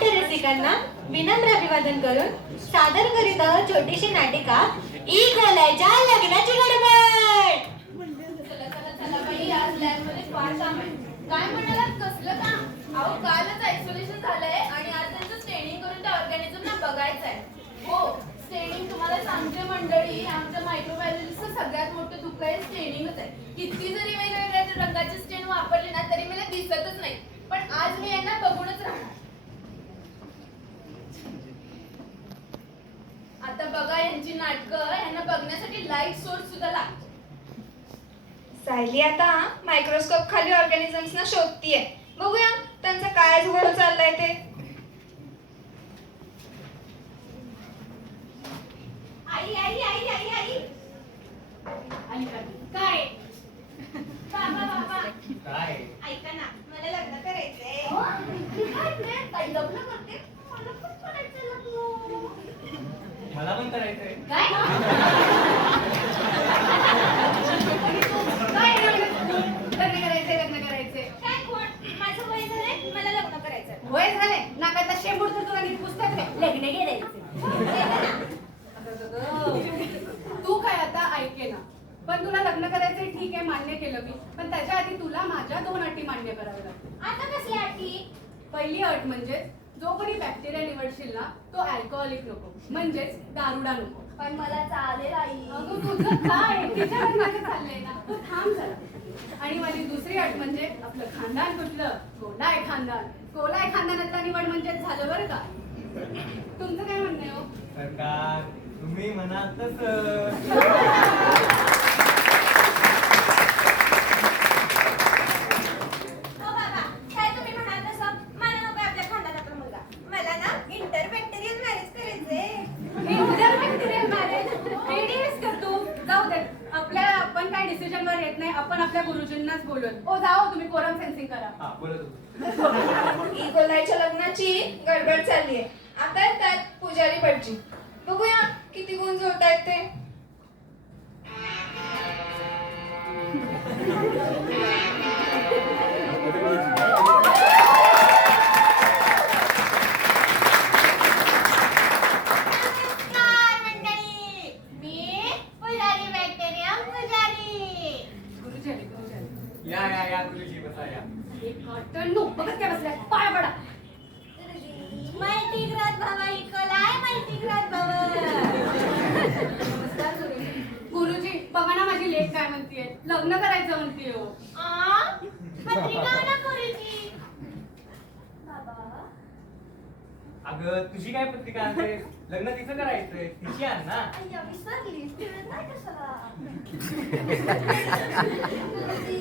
नाट्यरसिकांना विनम्र अभिवादन करून सादर करीत आहोत छोटीशी नाटिका ई गोल्याच्या लग्नाची गडबड. चला चला चला बाई, आज लॅबमध्ये फार काम आहे. काय म्हणालात, कसलं काम? अहो, कालच आयसोलेशन झालंय आणि आज त्यांचं स्टेनिंग करून त्या ऑर्गॅनिझमला बघायचंय. हो, स्टेनिंग तुम्हाला सांगते मंडळी, आमच्या मायक्रोबायोलॉजीचं सगळ्यात मोठं दुःख आहे स्टेनिंगच आहे. किती जरी वेगवेगळ्या रंगाची स्टेन वापरली ना तरी मला दिसतच नाही. पण आज मी यांना बघूनच राहणार. आता बघा यांची नाटकं, यांना बघण्यासाठी लाईट सोर्स सुद्धा लागतो. सायली आता मायक्रोस्कोप खाली ऑर्गॅनिझम्सना शोधतीये. बघूया त्यांचा काय घोळ चाललाय ते. आई आई आई आई आई आणि काय बाबा बाबा काय ऐका ना, मला लग्न करायचंय. काय लग्न करते? मला पण करायचं लग्न. मला पण करायचंय. काय लग्न करायचंय, लग्न करायचंय. काय कोण? माझं वय झालंय, मला लग्न करायचंय. वय झाले नाकाचा शेंबूड तर तुला नीट पुस्तक नाही. लग्न गेलायचं. तू काय आता ऐके ना, पण तुला लग्न करायचंय ठीक आहे, मान्य केलं मी. पण त्याच्या आधी तुला माझ्या 2 अटी मान्य कराव्या लागतील. आता कसली अटी? पहिली अट म्हणजे जो कोणी बॅक्टेरिया निवडशील ना तो अल्कोहोलिक नको, म्हणजेच दारुडा नको. पण मला चालेल आई. अगं तुझं काय, तिच्यावर माझं चाललंय ना, तू थांब जरा. आणि माझी दुसरी अट म्हणजे आपलं खानदान कुठलं? कोलाय खानदान. कोलाय खानदानातला निवड म्हणजे झालं बरं का. तुमचं काय म्हणणं आहे हो? सरकार, तुम्ही म्हणाल तसं. हो बाबा, काय तुम्ही म्हणाल तसं. मला नको आपल्या खानदानातला मुलगा. मला ना इंटरबॅक्टेरियल मॅरेज करायचंय. जाऊ दे, आपल्या आपण काय डिसिजन वर येत नाही. आपण आपल्या गुरुजींनाच बोलून. ओ जाओ, तुम्ही कोरम सेन्सिंग करा. हा, बोलत होतो. ई गोल्याच्या लग्नाची गडबड चाललीये. आता येतात पुजारी भटजी. बघूया किती गुण जोडतायत ते. नमस्कार मंडळी, मी पुजारी बॅक्टेरियम पुजारी. गुरुजी आले, गुरुजी आले. या गुरुजी, बसा या. एक काटण बघत काय बसलाय, पाय पडा. माहिती ग्रात भावा इकलाय, माहिती ग्रात भावा. नमस्कार गुरुजी. गुरुजी बघा ना, माझी लेक काय म्हणतीये, लग्न करायचं म्हणतीये हो. पत्रिका ना गुरुजी. बाबा अगं, तुझी काय पत्रिका आणते? लग्न तिचं करायचंय, तिची आण ना. अय्या विसरलीस, कळत नाही कशाला. गुरुजी,